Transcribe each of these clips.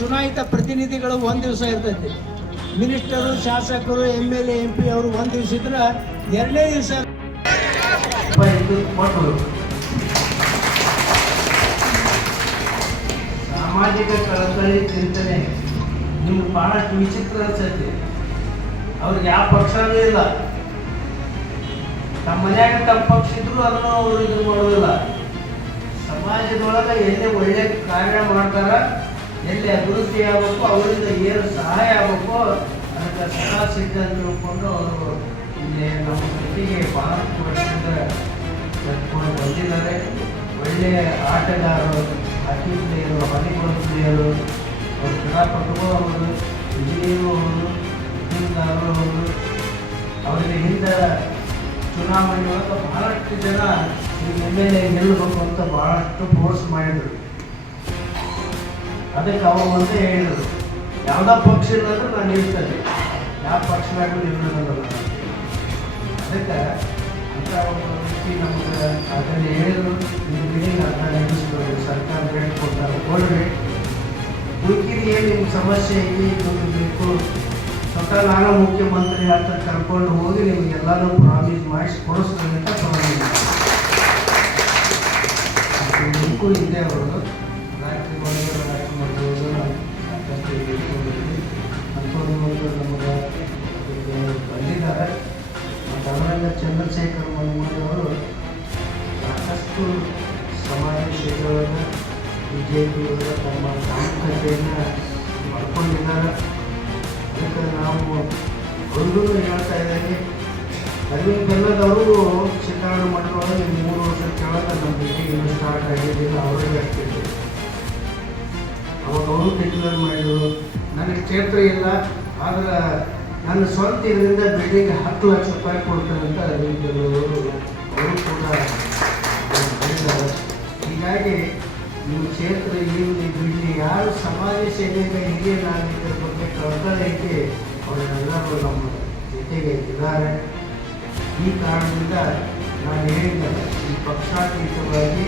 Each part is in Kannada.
ಚುನಾಯಿತ ಪ್ರತಿನಿಧಿಗಳು ಒಂದ್ ದಿವಸ ಇರ್ತೈತಿ. ಮಿನಿಸ್ಟರು, ಶಾಸಕರು M L A, M P ಅವರು ಒಂದ್ ದಿವಸ ಇದ್ರ ಎರಡನೇ ದಿವಸ ಸಾಮಾಜಿಕ ಕಳಕಳಿ ಚಿಂತನೆ. ನಿಮ್ಗೆ ಬಹಳಷ್ಟು ವಿಚಿತ್ರ ಅನ್ಸತ್ತೆ. ಅವ್ರಿಗೆ ಯಾವ ಪಕ್ಷನೂ ಇಲ್ಲ. ನಮ್ಮ ಮನ್ಯಾಗ ತಮ್ಮ ಪಕ್ಷ ಇದ್ರು ಅದನ್ನು ಅವರು ಇದು ಮಾಡೋದಿಲ್ಲ. ಸಮಾಜದೊಳಗೆ ಎಲ್ಲಿ ಒಳ್ಳೆ ಕಾರ್ಯ ಮಾಡ್ತಾರ ಎಲ್ಲಿ ಅಭಿವೃದ್ಧಿ ಆಗಬೇಕು, ಅವರಿಂದ ಏನು ಸಹಾಯ ಆಗಬೇಕು ಅದಕ್ಕೆ ಸದಾ ಸಿದ್ಧ ತಿಳ್ಕೊಂಡು ಅವರು ಇಲ್ಲಿ ನಮ್ಮ ಜೊತೆಗೆ ಬಹಳಷ್ಟು ವರ್ಷದಿಂದ ನಡ್ಕೊಂಡು ಬಂದಿದ್ದಾರೆ. ಒಳ್ಳೆಯ ಆಟಗಾರರು, ಹಾಕಿ ಪ್ಲೇಯರು, ವಾಲಿಬಾಲ್ ಪ್ಲೇಯರು, ಅವರು ಕ್ರೀಡಾಪಟುಗಳು ಅವರು, ಇಂಜಿನಿಯರು ಅವರು ಉದ್ಯಮದಾರರು ಅವರು. ಅವರಿಗೆ ಹಿಂದೆ ಚುನಾವಣೆ ಒಳಗೆ ಬಹಳಷ್ಟು ಜನ ಎಂ ಎಲ್ ಎ ಗೆಲ್ಲಬೇಕು ಅಂತ ಬಹಳಷ್ಟು ಫೋರ್ಸ್ ಮಾಡಿದರು. ಅದಕ್ಕೆ ಅವರು ಒಂದೇ ಹೇಳಿದರು. ಯಾವುದೋ ಪಕ್ಷ ಇಲ್ಲಾದ್ರೂ ನಾನು ನಿಲ್ತೇನೆ ಯಾವ ಪಕ್ಷ ನಿಲ್ಲೋದಲ್ಲ. ಅದಕ್ಕೆ ಅಂತ ಒಂದು ವ್ಯಕ್ತಿ ನಮ್ಗೆ ಅದನ್ನು ಹೇಳಿದ್ರು. ನಿಮ್ಮ ಬಿಡಿ ಅಂತ ನೆನೆಸ್ಕೊಳ್ಳಿ ಸರ್ಕಾರ ಹೇಳ್ಕೊಡ್ತಾರೆ ಕೊಡ್ರಿ ಹುಡುಕಿರಿ ಏನು ನಿಮ್ಮ ಸಮಸ್ಯೆ ಐತಿ ಬೇಕು ಸ್ವತಃ ನಾನು ಮುಖ್ಯಮಂತ್ರಿ ಅಂತ ಕರ್ಕೊಂಡು ಹೋಗಿ ನಿಮಗೆಲ್ಲನೂ ಪ್ರಾಮಿಸ್ ಮಾಡಿಸಿ ಕೊಡಿಸ್ತೀನಿ ಅಂತ ನಿಮಗೂ ಇದೆ ಅವರು ಅವರಿಂದ ಚಂದ್ರಶೇಖರ್ ಅವರು ಸಾಕಷ್ಟು ಸಮಾಜ ಕ್ಷೇತ್ರಗಳನ್ನು ಬಿ ಜೆ ತಮ್ಮ ಪ್ರಾಮುಖ್ಯತೆಯನ್ನು ಮಾಡ್ಕೊಂಡಿದ್ದಾರೆ. ಅದಕ್ಕೆ ನಾವು ಒಂದು ಹೇಳ್ತಾ ಇದ್ದೇನೆ. ಅರವಿಂದ್ ಬೆಲ್ಲದವರು ಚಿತ್ರಾನ್ನ ಮಾಡಿರುವಾಗ ಮೂರು ವರ್ಷ ಕೆಳಗೆ ನಮ್ಮ ಇನ್ನೂ ಸ್ಟಾರ್ಟ್ ಆಗಿದ್ದಿಲ್ಲ ಅವರಿಗೆ ಅಷ್ಟಿದೆ ಅವಾಗ ಅವರು ಡಿಕ್ಲೇರ್ ಮಾಡಿದರು. ನನಗೆ ಕ್ಷೇತ್ರ ಇಲ್ಲ, ಆದ್ರೆ ನನ್ನ ಸ್ವಂತ ಇದರಿಂದ ಬಿಲ್ಡಿಂಗ್ ಹತ್ತು ಲಕ್ಷ ರೂಪಾಯಿ ಕೊಡ್ತಾರೆ ಅಂತ ಅವರು ಕೂಡ ಹೀಗಾಗಿ ನಿಮ್ಮ ಕ್ಷೇತ್ರ ಇಲ್ಲಿ ಬಿಡಲಿ, ಯಾರು ಸಮಾಜ ಸೇವೆಗೆ ಹಿರಿಯ ನಾಗರಿಕರ ಬಗ್ಗೆ ಕಳಕಳಿ ಐತಿ ಅವರೆಲ್ಲರೂ ನಮ್ಮ ಜೊತೆಗೆ ಇದ್ದಾರೆ. ಈ ಕಾರಣದಿಂದ ನಾನು ಹೇಳಿದ ಈ ಪಕ್ಷಾತೀತವಾಗಿ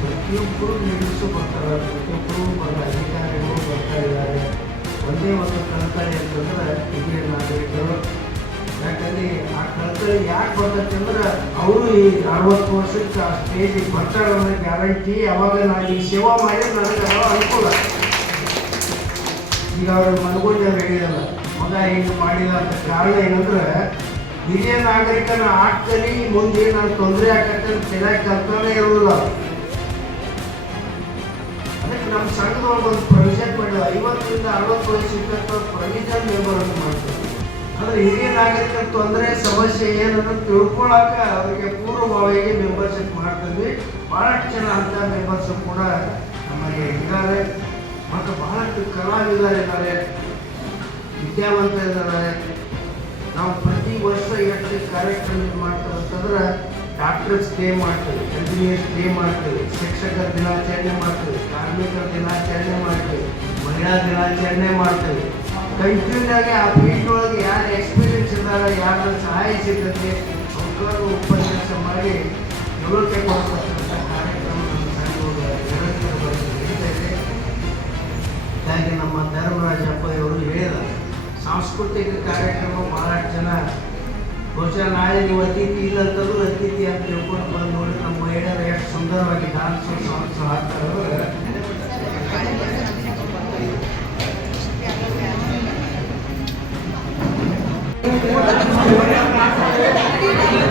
ಪ್ರತಿಯೊಬ್ಬರು ನಿರ್ಮಿಸು ಬರ್ತಾರೆ, ಪ್ರತಿಯೊಬ್ಬರು ಬಂದ ಅಧಿಕಾರಿಗಳು ಬರ್ತಾ ಇದ್ದಾರೆ. ಒಂದೇ ಒಂದು ಕಳಕಳಿ ಅಂತಂದ್ರೆ ಹಿರಿಯ ನಾಗರಿಕರು ಯಾಕಂದ್ರೆ ಆ ಕಳಕಳಿ ಯಾಕೆ ಬರ್ತೈತೆ ಅಂದ್ರೆ ಅವರು ಈ ಅರವತ್ತು ವರ್ಷಕ್ಕೆ ಆ ಸ್ಟೇಜಿಗೆ ಬರ್ತಾರೆ ಅನ್ನೋ ಗ್ಯಾರಂಟಿ ಯಾವಾಗ ನಾನು ಈ ಸೇವಾ ಮಾಡಿದ್ರೆ ನನಗೆ ಅನುಕೂಲ. ಈಗ ಅವ್ರ ಮನಗೊಂಡು ಹೇಳಿದಲ್ಲ ಮಗ ಹಿಂಗೆ ಮಾಡಿಲ್ಲ ಅಂತ ಕಾರಣ ಏನಂದ್ರೆ, ಹಿರಿಯ ನಾಗರಿಕನ ಆಗ್ತಲಿ ಮುಂದೆ ನಾನು ತೊಂದರೆ ಆಗತ್ತೆ ಅಂತ ಚೆನ್ನಾಗಿ ಕಲ್ತಾನೆ ಇರೋದಿಲ್ಲ ನಮ್ಮ ಸಂಘದೊಳಗೆ ಒಂದು ಪ್ರೊವಿಷನ್ ಮಾಡಿದ ಐವತ್ತರಿಂದ ಅರವತ್ತು ವಯಸ್ಸು ಇರ್ತಕ್ಕಂಥ ಪ್ರೊವಿಷನ್ ಅಂತ ಮಾಡ್ತೀವಿ ಹಿರಿಯ ನಾಗರಿಕ ತೊಂದರೆ, ಸಮಸ್ಯೆ ಏನನ್ನು ತಿಳ್ಕೊಳಕ ಅವರಿಗೆ ಪೂರ್ವಭಾವಿಯಾಗಿ ಮೆಂಬರ್ಶಿಪ್ ಮಾಡ್ತಿದ್ವಿ. ಭಾಳಷ್ಟು ಜನ ಅಂತ ಮೆಂಬರ್ಸ್ ಕೂಡ ನಮಗೆ ಇದ್ದಾರೆ. ಮತ್ತು ಬಹಳಷ್ಟು ಕಲಾವಿದರಿದ್ದಾರೆ. ವಿದ್ಯಾವಂತ ಇದ್ದಾರೆ ನಾವು ಪ್ರತಿ ವರ್ಷ ಎಷ್ಟು ಕಾರ್ಯಕ್ರಮ ಮಾಡ್ತೇವೆ ಅಂತಂದ್ರೆ ಡಾಕ್ಟರ್ಸ್ ಸ್ಟೇ ಮಾಡ್ತೇವೆ ಇಂಜಿನಿಯರ್ ಸ್ಟೇ ಮಾಡ್ತೇವೆ, ಶಿಕ್ಷಕರ ದಿನಾಚರಣೆ ಮಾಡ್ತೇವೆ, ಕಾರ್ಮಿಕರ ದಿನಾಚರಣೆ ಮಾಡ್ತೇವೆ, ಮಹಿಳಾ ದಿನಾಚರಣೆ ಮಾಡ್ತೇವೆ. ಕಂಟಿನ್ಯೂಯಾಗಿ ಆ ಫೀಲ್ಡ್ ಒಳಗೆ ಯಾರು ಎಕ್ಸ್ಪೀರಿಯನ್ಸ್ ಇದ್ದಾರೆ ಯಾರು ಸಹಾಯ ಸಿಗ್ತದೆ ಅವ್ರಿಗೂ ಉಪನ್ಯಾಸ ಮಾಡಿ ನಿವೃತ್ತಿ ಕೊಡ್ತಕ್ಕಂಥ ಕಾರ್ಯಕ್ರಮ ನಮ್ಮ ಸಂಘ ನಿರಂತರವಾಗಿ ನಡೀತಾ ಇದೆ. ನಮ್ಮ ಧರ್ಮರಾಜಪ್ಪ ಇವರು ಹೇಳಿದ, ಸಾಂಸ್ಕೃತಿಕ ಕಾರ್ಯಕ್ರಮ ಭಾಳ ಜನ ಬಹುಶಃ ನಾಳೆ ನೀವು ಅತಿಥಿ ಇಲ್ಲ ಅಂತಂದ್ರೂ ಅತಿಥಿ ಅಂತ ತಿಳ್ಕೊಂಡು ಬಂದು ನೋಡಿ ನಮ್ಮ ಮಹಿಳೆಯರು ಎಷ್ಟು ಸುಂದರವಾಗಿ ಡಾನ್ಸ್ ಸಾಂಗ್ಸ್ ಹಾಡ್ತಾರೆ ಇಲ್ಲಿ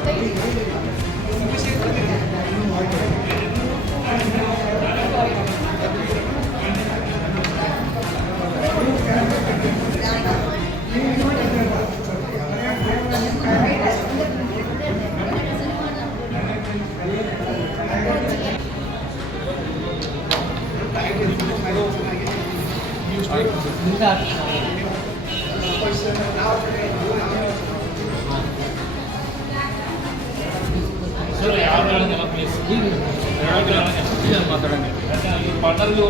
ಸರ್ మాట్లాడండి పట్టణంలో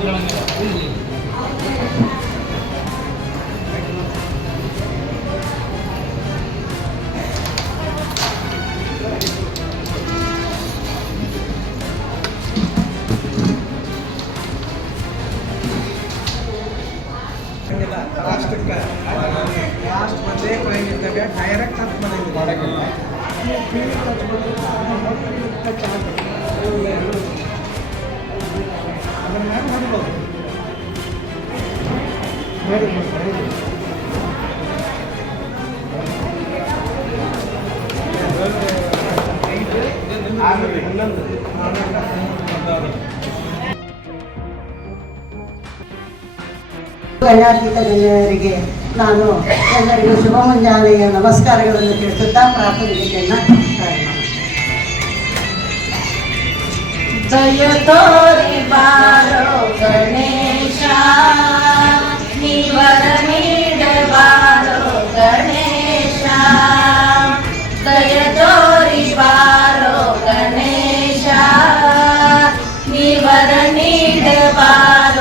ಗಣ್ಯಾತೀತ ಗಣ್ಯರಿಗೆ ನಾನು ಎಲ್ಲರಿಗೂ ಶುಭ ಮುಂಜಾನೆಯ ನಮಸ್ಕಾರಗಳನ್ನು ತಿಳಿಸುತ್ತಾ ಪ್ರಾರ್ಥನೆಯನ್ನು ಜಯ ತೋರಿ ಬಾರೋ ಗಣೇಶ, ನೀವರ ನೀಡ ಬಾರೋ ಗಣೇಶ. ನೀಡ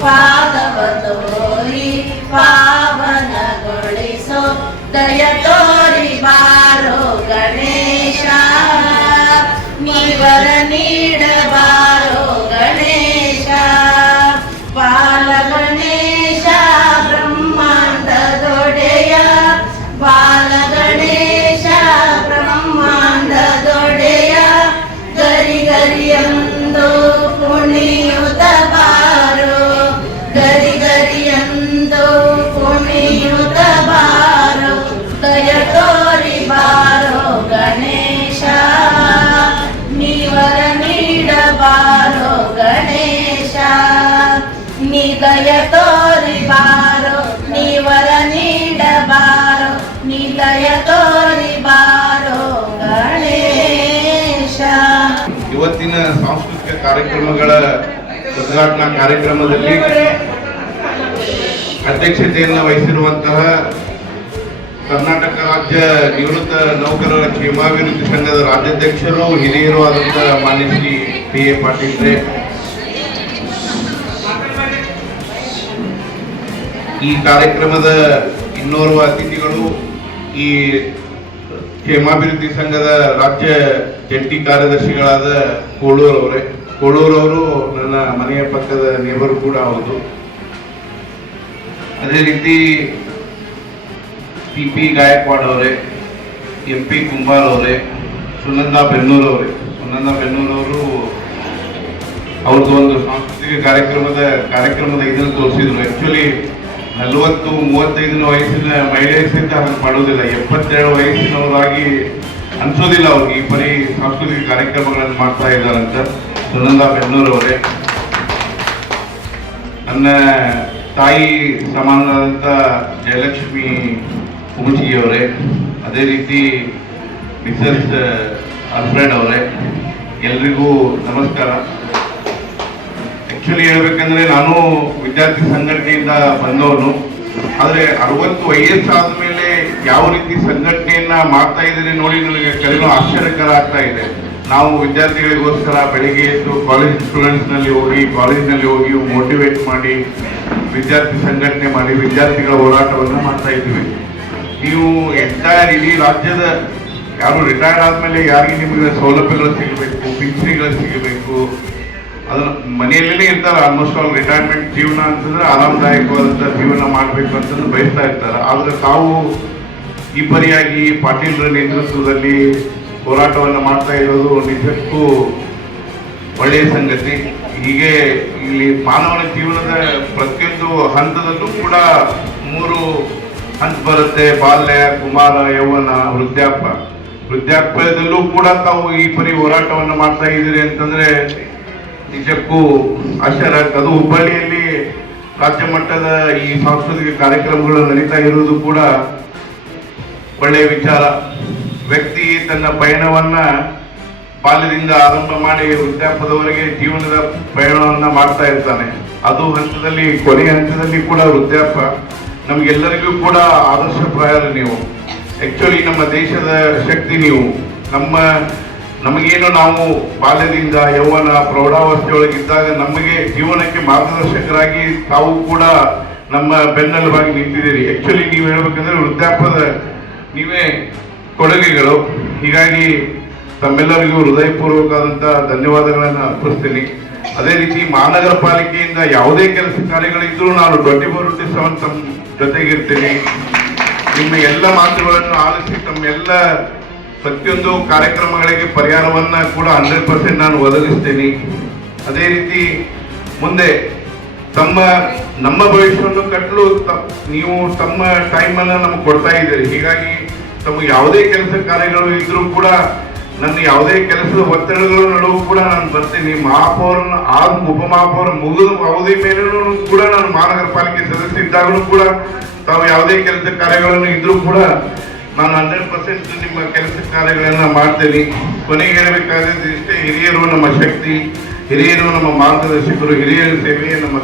Wow. ದಯ ತೋರಿ ಬಾರೋ, ನೀವರ ನೀಡಬಾರೋ ನೀ ದಯ ತೋರಿ ಬಾರೋ ಗಣೇಶ. ಇವತ್ತಿನ ಸಾಂಸ್ಕೃತಿಕ ಕಾರ್ಯಕ್ರಮಗಳ ಉದ್ಘಾಟನಾ ಕಾರ್ಯಕ್ರಮದಲ್ಲಿ ಅಧ್ಯಕ್ಷತೆಯನ್ನು ವಹಿಸಿರುವಂತಹ ಕರ್ನಾಟಕ ರಾಜ್ಯ ನಿವೃತ್ತ ನೌಕರರ ಕ್ಷೇಮಾಭಿವೃದ್ಧಿ ಸಂಘದ ರಾಜ್ಯಾಧ್ಯಕ್ಷರು, ಹಿರಿಯರು ಆದಂತಹ ಮಾನ್ಯ ಶ್ರೀ ಪಿ ಎ ಪಾಟೀಲ್ರೆ ಈ ಕಾರ್ಯಕ್ರಮದ ಇನ್ನೋರ್ವ ಅತಿಥಿಗಳು ಈ ಕ್ಷೇಮಾಭಿವೃದ್ಧಿ ಸಂಘದ ರಾಜ್ಯ ಜಂಟಿ ಕಾರ್ಯದರ್ಶಿಗಳಾದ ಕೋಳೂರ್ ಅವರೇ. ಕೋಳೂರ್ ಅವರು ನನ್ನ ಮನೆಯ ಪಕ್ಕದ ನೇಬರ್ ಕೂಡ ಹೌದು. ಅದೇ ರೀತಿ ಪಿ ಪಿ ಗಾಯಕ್ವಾಡ್ ಅವರೇ ಎಂ ಪಿ ಕುಂಬಾರ್ ಅವರೇ, ಸುನಂದಾ ಬೆನ್ನೂರು ಅವರೇ. ಸುನಂದಾ ಬೆನ್ನೂರ್ ಅವರು ಅವ್ರದ್ದು ಒಂದು ಸಾಂಸ್ಕೃತಿಕ ಕಾರ್ಯಕ್ರಮದ ಕಾರ್ಯಕ್ರಮದ ಇದನ್ನು ತೋರಿಸಿದ್ರು. ಆ್ಯಕ್ಚುಲಿ ನಲವತ್ತು, ಮೂವತ್ತೈದು ವಯಸ್ಸಿನ ಮಹಿಳೆ ಸಹಿತ ಅದನ್ನು ಮಾಡೋದಿಲ್ಲ ಎಪ್ಪತ್ತೇಳು ವಯಸ್ಸಿನವರಾಗಿ ಅನ್ಸೋದಿಲ್ಲ ಅವ್ರಿಗೆ. ಈ ಪರಿ ಸಾಂಸ್ಕೃತಿಕ ಕಾರ್ಯಕ್ರಮಗಳನ್ನು ಮಾಡ್ತಾ ಇದ್ದಾರಂತ ಸುನಂದಾ ಬೆನ್ನೂರವರೇ. ನನ್ನ ತಾಯಿ ಸಮಾನರಾದಂಥ ಜಯಲಕ್ಷ್ಮಿ ಉಮಚಿಯವರೇ, ಅದೇ ರೀತಿ ಮಿಸಸ್ ಅಲ್ಫ್ರೆಡ್ ಅವರೇ, ಎಲ್ರಿಗೂ ನಮಸ್ಕಾರ. ಆ್ಯಕ್ಚುಲಿ ಹೇಳ್ಬೇಕಂದ್ರೆ ನಾನು ವಿದ್ಯಾರ್ಥಿ ಸಂಘಟನೆಯಿಂದ ಬಂದವನು. ಆದರೆ ಅರವತ್ತು ವಯಸ್ಸಾದ ಮೇಲೆ ಯಾವ ರೀತಿ ಸಂಘಟನೆಯನ್ನ ಮಾಡ್ತಾ ಇದ್ದೀರಿ ನೋಡಿ ನನಗೆ ಕೆಲವು ಆಶ್ಚರ್ಯಕರ ಆಗ್ತಾ ಇದೆ. ನಾವು ವಿದ್ಯಾರ್ಥಿಗಳಿಗೋಸ್ಕರ ಬೆಳಿಗ್ಗೆ ಎದ್ದು ಕಾಲೇಜ್ ಸ್ಟೂಡೆಂಟ್ಸ್ನಲ್ಲಿ ಹೋಗಿ ಕಾಲೇಜ್ನಲ್ಲಿ ಹೋಗಿ ಮೋಟಿವೇಟ್ ಮಾಡಿ, ವಿದ್ಯಾರ್ಥಿ ಸಂಘಟನೆ ಮಾಡಿ, ವಿದ್ಯಾರ್ಥಿಗಳ ಹೋರಾಟವನ್ನು ಮಾಡ್ತಾ ಇದ್ದೀವಿ. ನೀವು ಎಂಟೈರ್ ಇಡೀ ರಾಜ್ಯದ ಯಾರು ರಿಟೈರ್ಡ್ ಆದಮೇಲೆ ಯಾರಿಗೆ ನಿಮಗೆ ಸೌಲಭ್ಯಗಳು ಸಿಗಬೇಕು, ಪಿಂಚಣಿಗಳು ಸಿಗಬೇಕು ಅದನ್ನ ಮನೆಯಲ್ಲೇ ಇರ್ತಾರೆ ಆಲ್ಮೋಸ್ಟ್ ಆಲ್ ರಿಟೈರ್ಮೆಂಟ್ ಜೀವನ ಅಂತಂದ್ರೆ ಆರಾಮದಾಯಕವಾದಂಥ ಜೀವನ ಮಾಡಬೇಕು ಅಂತಂದು ಬಯಸ್ತಾ ಇರ್ತಾರೆ. ಆದರೆ ತಾವು ಈ ಪರಿಯಾಗಿ ಪಾಟೀಲರ ನೇತೃತ್ವದಲ್ಲಿ ಹೋರಾಟವನ್ನು ಮಾಡ್ತಾ ಇರೋದು ನಿಜಕ್ಕೂ ಒಳ್ಳೆಯ ಸಂಗತಿ. ಹೀಗೆ ಇಲ್ಲಿ ಮಾನವನ ಜೀವನದ ಪ್ರತಿಯೊಂದು ಹಂತದಲ್ಲೂ ಕೂಡ ಮೂರು ಹಂತ ಬರುತ್ತೆ. ಬಾಲ್ಯ, ಕುಮಾರ, ಯೌವನ, ವೃದ್ಧಾಪ್ಯ. ವೃದ್ಧಾಪ್ಯದಲ್ಲೂ ಕೂಡ ತಾವು ಈ ಪರಿ ಹೋರಾಟವನ್ನು ಮಾಡ್ತಾ ಇದ್ದೀರಿ ಅಂತಂದ್ರೆ ನಿಜಕ್ಕೂ ಆಶ್ಚರ್ಯ. ಅದು ಹುಬ್ಬಳ್ಳಿಯಲ್ಲಿ ರಾಜ್ಯ ಮಟ್ಟದ ಈ ಸಾಂಸ್ಕೃತಿಕ ಕಾರ್ಯಕ್ರಮಗಳು ನಡೀತಾ ಇರುವುದು ಕೂಡ ಒಳ್ಳೆಯ ವಿಚಾರ. ವ್ಯಕ್ತಿ ತನ್ನ ಪಯಣವನ್ನ ಬಾಲ್ಯದಿಂದ ಆರಂಭ ಮಾಡಿ ವೃದ್ಧಾಪದವರೆಗೆ ಜೀವನದ ಪಯಣವನ್ನ ಮಾಡ್ತಾ ಇರ್ತಾನೆ. ಅದು ಹಂತದಲ್ಲಿ, ಕೊನೆಯ ಹಂತದಲ್ಲಿ ಕೂಡ ವೃದ್ಧಾಪ ನಮ್ಗೆಲ್ಲರಿಗೂ ಕೂಡ ಆದರ್ಶಪ್ರಾಯರ ನೀವು. ಆಕ್ಚುಲಿ ನಮ್ಮ ದೇಶದ ಶಕ್ತಿ ನೀವು. ನಮ್ಮ ನಮಗೇನು ನಾವು ಬಾಲ್ಯದಿಂದ ಯೌವನ ಪ್ರೌಢಾವಸ್ಥೆಯೊಳಗಿದ್ದಾಗ ನಮಗೆ ಜೀವನಕ್ಕೆ ಮಾರ್ಗದರ್ಶಕರಾಗಿ ತಾವು ಕೂಡ ನಮ್ಮ ಬೆನ್ನೆಲುಬಾಗಿ ನಿಂತಿದ್ದೀರಿ. ಆ್ಯಕ್ಚುಲಿ ನೀವು ಹೇಳ್ಬೇಕಂದ್ರೆ ವೃದ್ಧಾಪ್ಯದ ನೀವೇ ಕೊಡುಗೆಗಳು. ಹೀಗಾಗಿ ತಮ್ಮೆಲ್ಲರಿಗೂ ಹೃದಯಪೂರ್ವಕವಾದಂಥ ಧನ್ಯವಾದಗಳನ್ನು ಅರ್ಪಿಸ್ತೀನಿ. ಅದೇ ರೀತಿ ಮಹಾನಗರ ಪಾಲಿಕೆಯಿಂದ ಯಾವುದೇ ಕೆಲಸ ಕಾರ್ಯಗಳಿದ್ರೂ ನಾನು ಟ್ವೆಂಟಿ ಫೋರ್ ಇಂಟು ಸೆವೆನ್ ತಮ್ಮ ಜೊತೆಗಿರ್ತೀನಿ. ನಿಮ್ಮ ಎಲ್ಲ ಮಾತುಗಳನ್ನು ಆಲಿಸಿ ತಮ್ಮೆಲ್ಲ ಪ್ರತಿಯೊಂದು ಕಾರ್ಯಕ್ರಮಗಳಿಗೆ ಪರಿಹಾರವನ್ನ ಕೂಡ ಹಂಡ್ರೆಡ್ ಪರ್ಸೆಂಟ್ ನಾನು ಒದಗಿಸ್ತೀನಿ. ಅದೇ ರೀತಿ ಮುಂದೆ ತಮ್ಮ, ನಮ್ಮ ಭವಿಷ್ಯವನ್ನು ಕಟ್ಟಲು ನೀವು ತಮ್ಮ ಟೈಮನ್ನು ನಮಗೆ ಕೊಡ್ತಾ ಇದ್ದೀರಿ. ಹೀಗಾಗಿ ತಮ್ಮ ಯಾವುದೇ ಕೆಲಸ ಕಾರ್ಯಗಳು ಇದ್ದರೂ ಕೂಡ ನನ್ನ ಯಾವುದೇ ಕೆಲಸದ ಒತ್ತಡಗಳ ನಡುವು ಕೂಡ ನಾನು ಬರ್ತೀನಿ. ಮಹಾಪೌರನ ಆದ ಉಪಮಹಾಪೌರ ಮುಗಿದ ಅವಧಿ ಮೇಲೂ ಕೂಡ ನಾನು ಮಹಾನಗರ ಪಾಲಿಕೆ ಸದಸ್ಯ ಇದ್ದಾಗಲೂ ಕೂಡ ತಾವು ಯಾವುದೇ ಕೆಲಸ ಕಾರ್ಯಗಳನ್ನು ಇದ್ದರೂ ಕೂಡ ನಾನು ಹಂಡ್ರೆಡ್ ಪರ್ಸೆಂಟ್ ನಿಮ್ಮ ಕೆಲಸ ಕಾರ್ಯಗಳನ್ನ ಮಾಡ್ತೇನೆ. ಕೊನೆಗೆ ಹೇಳಬೇಕಾದ್ರೆ ಇಷ್ಟೇ, ಹಿರಿಯರು ನಮ್ಮ ಶಕ್ತಿ, ಹಿರಿಯರು ನಮ್ಮ ಮಾರ್ಗದರ್ಶಕರು, ಹಿರಿಯರ ಸೇವೆ ನಮ್ಮ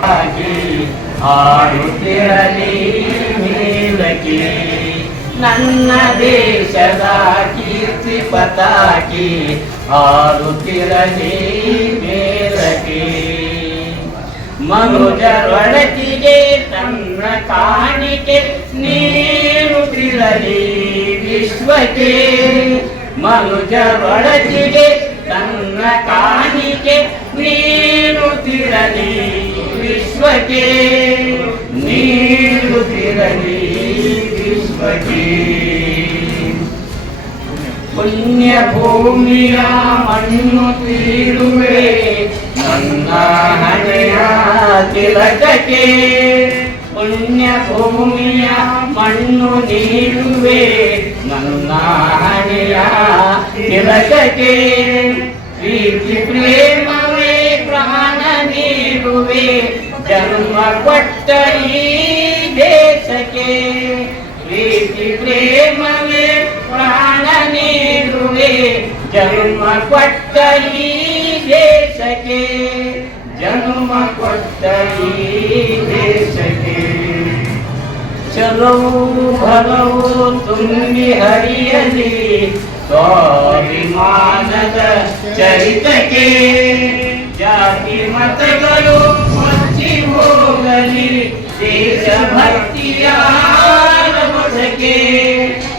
ನನ್ನ ದೇಶದ ಕೀರ್ತಿ ಪತಾಕಿ ಆಡುತ್ತಿರಲಿ ಮೇಲಕ್ಕೆ. ಮನುಜರೊಳತಿಗೆ ತನ್ನ ಕಾಣಿಕೆ ನೀಡುತ್ತಿರಲಿ ವಿಶ್ವಕ್ಕೆ ಮನುಜರೊಳತಿಗೆ ತನ್ನ ಕಾಣಿಕೆ ನೀಡುತ್ತಿರಲಿ ವಿಶ್ವಕ್ಕೆ. ನೀಡುತ್ತಿರಲಿ ವಿಶ್ವಕ್ಕೆ. ಪುಣ್ಯ ಭೂಮಿಯ ಮಣ್ಣು ತೀರುವೆ, ನನ್ನ ಹಣೆಯ ತಿಲಕಕ್ಕೆ. ಪುಣ್ಯ ಭೂಮಿಯ ಮಣ್ಣು ನೀಡುವೆ. ನನ್ನ ಕೆಲಸಕ್ಕೆ ಪ್ರೀತಿ ಪ್ರೇಮವೇ ಪ್ರಾಣ ನೀಡುವೆ. ಜನ್ಮ ಕೊಟ್ಟ ಈ ದೇಶಕ್ಕೆ ಪ್ರೀತಿ ಪ್ರೇಮವೇ ಪ್ರಾಣ ನೀಡುವೆ. ಜನ್ಮ ಕೊಟ್ಟ ಈ ದೇಶಕ್ಕೆ, ಜನ್ಮ ಕೊಟ್ಟ ಈ ದೇಶಕ್ಕೆ. चलो भलो तुम हरियली। स्वाभिमानद चरित के जाति मत गयो मच्छी भोगली। देश भक्तियार बुझ के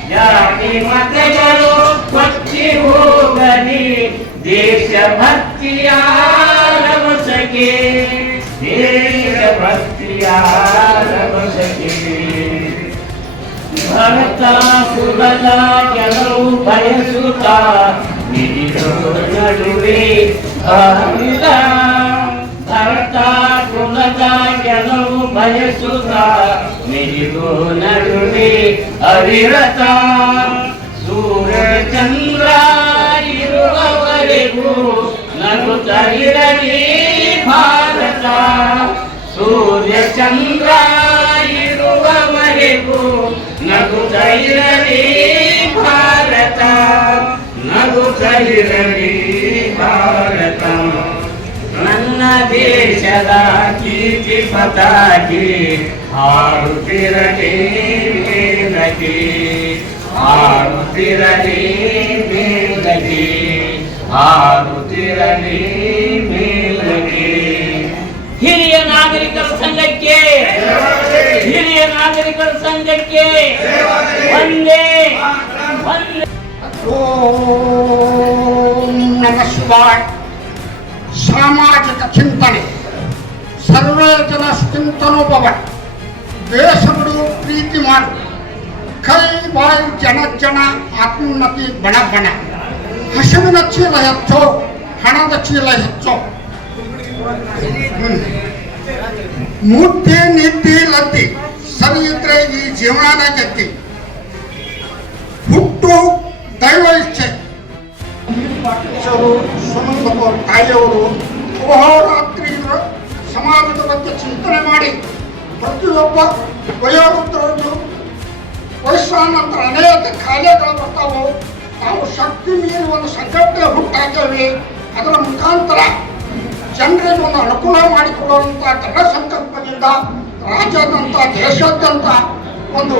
जाति मत गयो मच्छी भोगली। देश भक्तियार बुझ के देश भक्तियार बुझ के ಭರತ ಕುಲದ ಕೆಲವು ಬಯಸುತ್ತ ನಿಡಿದು ನಡುವೆ ಅಹಿಂದ ಭರತ ಕುಲದ ಕೆಲವು ಬಯಸುತ್ತ ನಿರಿಗೂ ನಡುವೆ ಅವಿರತ ಸೂರ್ಯ ಚಂದ್ರ ಇರುವವರೆಗೂ ನಗುತ್ತ ಇರಲಿ ಭಾರತ ಸೂರ್ಯ ಚಂದ್ರ ಇರುವವರೆಗೂ ನಗುತ್ತ ಕೈರಲಿ ಭಾರತ, ನಗು ಕೈರಲಿ ಭಾರತ. ನನ್ನ ದೇಶದ ಕೀರ್ತಿ ಪತಾಕಿ ಹಾರುತ್ತಿರಲಿ ಮೇಲಗಿ ಹಾರುತ್ತಿರಲಿ ಮೇಲಗಿ ಹಾರುತ್ತಿರಲಿ ಮೇಲಗಿ ಹಿರಿಯ ನಾಗರಿಕರ ಸಂಘಕ್ಕೆ ಹಿರಿಯ ನಾಗರಿಕರ ಸಂಘಕ್ಕೆ ಒಂದೇ ಒಂದೇ ಓಂ ನಮ ಶಿವಾಯ. ಸಾಮಾಜಿಕ ಚಿಂತನೆ ಸರ್ವೇ ಜನ ಚಿಂತನೋಭವ ದೇಶ ಬಿಡು ಪ್ರೀತಿ ಮಾಡು. ಕೈ, ಬಾಯಿ, ಜನ ಜನ, ಆತ್ಮೋನ್ನತಿ, ಬಣ ಬಣ. ಹಸಿವಿನ ಚೀಲ ಹೆಚ್ಚೋ, ಹಣದ ಚೀಲ ಹೆಚ್ಚೋ. ಹ್ಮ್. ಮುದ್ದೆ ನಿದ್ದೆ ಲದ್ದಿ. ಸರಿ ಇದ್ರೆ ಈ ಜೀವನ ಕತ್ತಿ. ಹುಟ್ಟು ದೈವ ಇಚ್ಛೆ. ಪಾಟೀಶರು ಸುನಂದಪ್ಪ ತಾಯಿಯವರು ಅಹೋರಾತ್ರಿ ಸಮಾಜದ ಬಗ್ಗೆ ಚಿಂತನೆ ಮಾಡಿ. ಪ್ರತಿಯೊಬ್ಬ ವಯೋವೃದ್ಧರನ್ನು ವಯಸ್ಸಾದ ನಂತರ ಅನೇಕ ಕಾಯಿಲೆಗಳು ಬರ್ತಾವು, ನಾವು ಶಕ್ತಿ ಮೀರಿ ಒಂದು ಸಂಘಟನೆ ಹುಟ್ಟಾಕೇವೆ ಅದರ ಮುಖಾಂತರ ಜನರಿಗೆ ಒಂದು ಅನುಕೂಲ ಮಾಡಿಕೊಡುವಂಥ ದೃಢ ಸಂಕಲ್ಪದಿಂದ ರಾಜ್ಯಾದ್ಯಂತ, ದೇಶಾದ್ಯಂತ ಒಂದು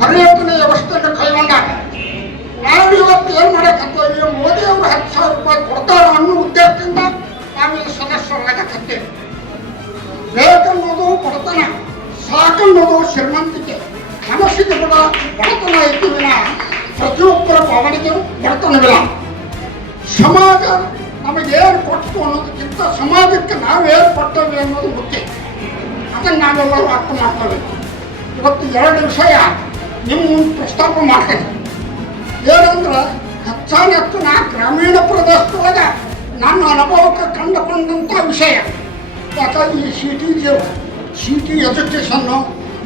ಪರ್ಯಟನೆ ವ್ಯವಸ್ಥೆಯನ್ನು ಕೈಗೊಂಡಾಗ ನಾವು ಇವತ್ತು ಏನ್ ಮಾಡಕತ್ತೀವಿ? ಮೋದಿ ಅವರು ಹತ್ತು ಸಾವಿರ ರೂಪಾಯಿ ಕೊಡ್ತಾರ ಅನ್ನೋ ಉದ್ದೇಶದಿಂದ ನಾವಿಲ್ಲಿ ಸದಸ್ಯರಾಗಕತ್ತೇವೆ ಬೇಕನ್ನೋದು ಬಡತನ ಸಾಕನ್ನೋದು ಶ್ರೀಮಂತಿಕೆ. ಮನಸ್ಸಿಗೆ ಕೂಡ ಬಡತನ ಇದ್ದ ಪ್ರತಿಯೊಬ್ಬರ ಭಾವನೆಗೆ ಬಡತನವಿಲ್ಲ. ಸಮಾಜ ನಮಗೇನು ಕೊಟ್ಟು ಅನ್ನೋದಕ್ಕಿಂತ ಸಮಾಜಕ್ಕೆ ನಾವೇನು ಕೊಟ್ಟವೆ ಅನ್ನೋದು ಮುಖ್ಯ. ಅದನ್ನು ನಾವೆಲ್ಲರೂ ಅರ್ಥ ಮಾಡ್ಕೋಬೇಕು ಇವತ್ತು ಎರಡು ವಿಷಯ ನಿಮ್ಮ ಪ್ರಸ್ತಾಪ ಮಾಡ್ತೇನೆ. ಏನಂದ್ರೆ ಹೆಚ್ಚಾನೆಚ್ಚು ನಾ ಗ್ರಾಮೀಣ ಪ್ರದೇಶದೊಳಗೆ ನನ್ನ ಅನುಭವಕ್ಕೆ ಕಂಡುಕೊಂಡಂಥ ವಿಷಯ. ಯಾಕಂದ್ರೆ ಈ ಸಿಟಿ ಜೀವ ಸಿಟಿ ಎಜುಕೇಷನ್ನು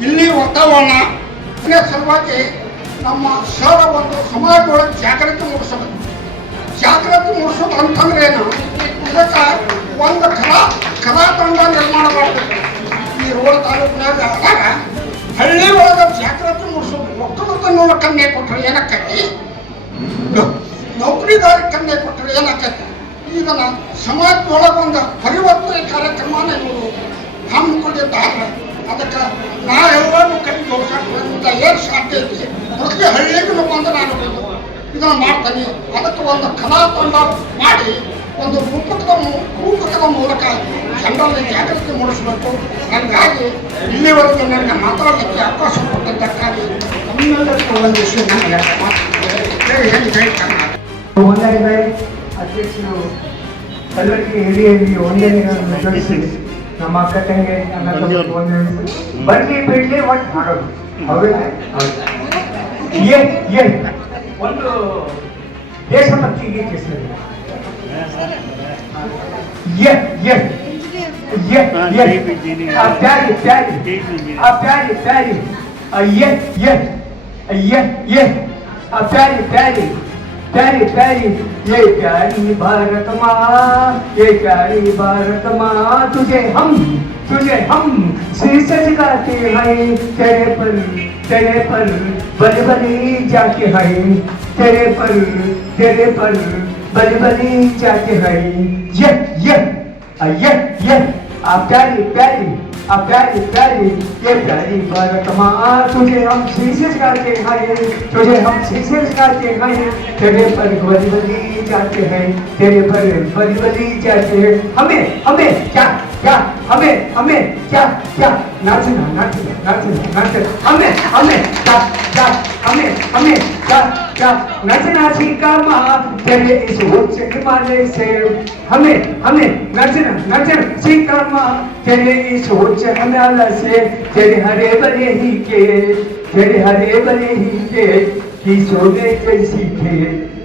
ಇಲ್ಲಿ ವಾತಾವರಣ ಅದೇ ಸಲುವಾಗಿ ನಮ್ಮ ಸರ ಒಂದು ಸಮಾಜದೊಳಗೆ ಜಾಗೃತಿ ಮೂಡಿಸಬೇಕು. ಜಾಗೃತಿ ಮೂಡಿಸೋದು ಅಂತಂದ್ರೆ ಏನು ಇದಕ್ಕೆ ಒಂದು ಕಲಾ ಕಲಾ ತಂಡ ನಿರ್ಮಾಣ ಮಾಡಬೇಕು. ಈ ರೋಡ್ ತಾಲೂಕಿನಾಗ ಆದಾಗ ಹಳ್ಳಿ ಒಳಗೆ ಜಾಗೃತಿ ಮೂಡಿಸೋದು. ಒಕ್ಕಲತನ ಕನ್ಯೆ ಕೊಟ್ಟರೆ ಏನಕ್ಕೈತಿ ನೌಕರಿದಾರಿ ಕೊಟ್ಟರು ಕೊಟ್ಟರೆ ಏನಕ್ಕೈತಿ ಇದನ್ನು ಸಮಾಜದೊಳಗೆ ಒಂದು ಪರಿವರ್ತನೆ ಕಾರ್ಯಕ್ರಮನ ಇವರು ಹಮ್ಮಿಕೊಂಡಿದ್ದಾರೆ ಅದಕ್ಕೆ ನಾ ಎಲ್ಲರೂ ಕೈ ಜೋಡಿಸೋದ್ರಿಂದ ಏನು ಸಾಧ್ಯ ಐತಿ ಪ್ರತಿ ಹಳ್ಳಿಗೂ ಬಂದು ನಾನು ಇದನ್ನು ಮಾಡ್ತಾನೆ ಅದಕ್ಕೆ ಒಂದು ಕಲಾ ತಂಡ ಮಾಡಿ ಒಂದು ರೂಪಕದ ರೂಪಕದ ಮೂಲಕ ಜನರಲ್ಲಿ ಜಾಗೃತಿ ಮೂಡಿಸಬೇಕು. ಹಾಗಾಗಿ ಇಲ್ಲಿವರೆಗೆ ನನಗೆ ಮಾತಾಡಲಿಕ್ಕೆ ಅವಕಾಶ ಕೊಟ್ಟಿದ್ದಕ್ಕಾಗಿ ತಮ್ಮೆಲ್ಲರಿಗೂ ವಂದಿಸಿ ಮಾತು ಏನು ಹೇಳ್ತಾರೆ ಒಂದಾಗಿದೆ ಹಿರಿಯ ಕಲ್ಲಟ್ಟಿ ಹಿರಿಯಲ್ಲಿ ಒಂದೇನೆಗಳನ್ನು ಜೋಡಿಸಿ ನಮ್ಮ ಅಕ್ಕ ತಂಗಿ ಅಣ್ಣ ಒಂದು ಬರ್ಲಿ ಬಿಡ್ಲಿ ಒಟ್ಟು ಮಾಡೋದು. ಹೌದಾ. ಒಂದು ದೇಶಭಕ್ತಿ ಗೀತೆ ಸರ್ ये ये ये ये आ प्यारी प्यारी आ प्यारी प्यारी आ ये ये ये ये आ प्यारी प्यारी प्यारी प्यारी ये प्यारी भारत माँ ये प्यारी भारत माँ तुझे हम तुझे हम शीश झुकाते हैं तेरे पर तेरे पर बलि बलि जाके हैं तेरे पर तेरे पर बलि बलि जाके हैं ये ये ये ये आ प्यारी प्यारी आ प्यारी प्यारी, ये प्यारी भारत माँ, तुझे हम शीशे गाते हैं तुझे हम शीशे गाते हैं तेरे पर बलि बलि जाते हैं तेरे पर बलि बलि जाते हैं हमें हमें, क्या क्या, हमें हमें नाचना नाचना नाचना नाचना हमें हमें क्या क्या हमें हमें क्या क्या नचना सीखा माँ तेरे इस उच्च हिमालय से हमें हमें नचना नचना सीखा माँ तेरे इस उच्च हिमालय से तेरे हरे भरे ही के तेरे हरे भरे ही के की सोने के सीखे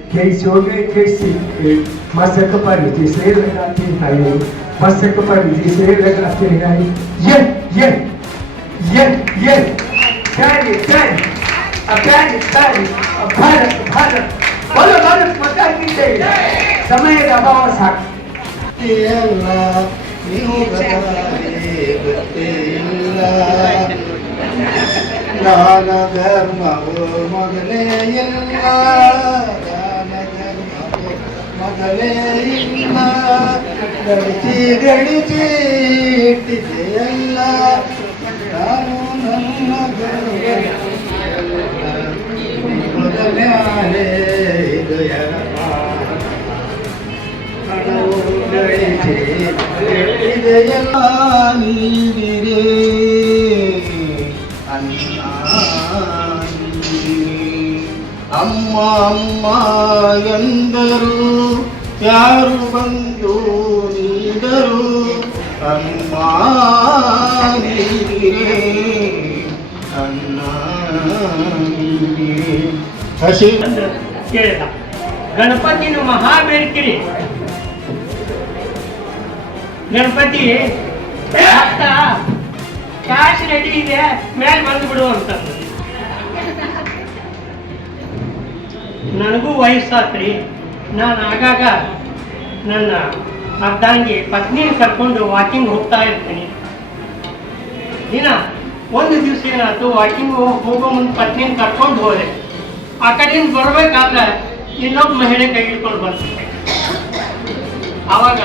के सोने के सीखे मस्तक पर जिसे लगाते हैं मस्तक पर जिसे लगाते हैं ये Yes. Yes. Yes. Daddy, daddy. A daddy, daddy. A Bharat, Bharat. બોલો ભારત પોતાની જઈ. સમય દબાવો ಸಾಕು ಎಲ್ಲ ನೀವು ಬರಲೇಬೇಕೆ ಇಲ್ಲ ದಾನ ಧರ್ಮವು ಮೊದಲೇ ಇಲ್ಲ ಮೊದಲೇ ಇಲ್ಲ ಗಡಿಸಿ ಗಡಿಸಿ ಇಟ್ಟಿದೆಯಲ್ಲ. ನಾನು ನನ್ನ ಆನೆ ಇದು ನೀಡಿರೆ ಅನ್ನ ಅಮ್ಮ ಅಮ್ಮ ಎಂದರು. ಯಾರು ಬಂದು ನೀಡರು ಅಮ್ಮ ಅನ್ನ ಹಸಿ ಕೇಳಿದ. ಗಣಪತಿನ ಮಹಾಬೇಡ್ಕಿರಿ. ಗಣಪತಿ ಅತ್ತ ರೆಡಿ ಇದೆ ಮೇಲೆ ಬಂದು ಬಿಡು ಅಂತ ನನಗೂ ವಯಸ್ಸಾತ್ರಿ. ನಾನು ಆಗಾಗ ನನ್ನ ಅರ್ಧಾಂಗಿ ಪತ್ನಿ ಕರ್ಕೊಂಡು ವಾಕಿಂಗ್ ಹೋಗ್ತಾ ಇರ್ತೀನಿ. ದಿನ ಒಂದು ದಿವಸ ಏನಾಯ್ತು ವಾಕಿಂಗ್ ಹೋಗೋ ಮುಂದೆ ಪತ್ನಿನ ಕರ್ಕೊಂಡು ಹೋದೆ. ಆ ಕಡೆಯಿಂದ ಬರ್ಬೇಕಾದ್ರೆ ಇನ್ನೊಬ್ಬ ಮಹಿಳೆ ಕೈ ಹಿಡ್ಕೊಂಡು ಬರ್ತೀನಿ ಅವಾಗ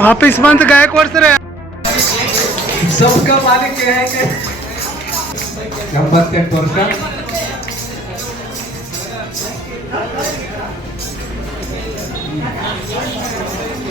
आप इस मंथ गायक वर्ष रहे सबका मालिक है कि नंबर टेन परसेंट